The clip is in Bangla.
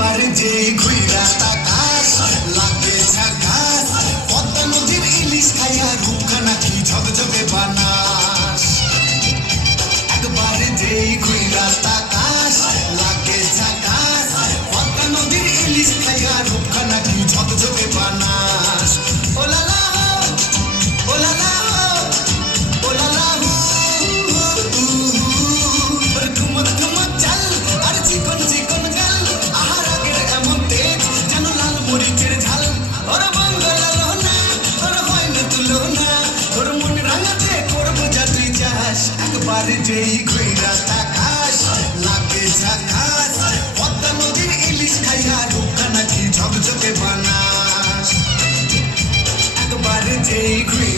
একবার যে ঘুইরা তাকাস লাগে ঝাকাস পদ্মা নদীর ইলিশ খাইয়া রূপখানা কি ঝকঝকে বানাস একবার যে ঘুইরা তাকাস লাগে ঝাকাস পদ্মা নদীর ইলিশ খাইয়া রূপখানা কি ঝকঝকে বানাস ও লালা ও লালা ও লালা ঠুমক ঠুমক চাল আর চিকন চিকন গাল আহার আগের এমন তেজ যেন লাল মরিচের ঝাল ওর বঙ্গলাল না ওর হয় না তুলনা ওর মন রাঙাতে করবো যা তুই চাস একবার যেই ঘুইরা তাকাস লাগে ঝাকাস পদ্মা নদীর ইলিশ খাইয়া রূপখানা কি ঝকঝকে বানাস একবার যেই ঘুইরা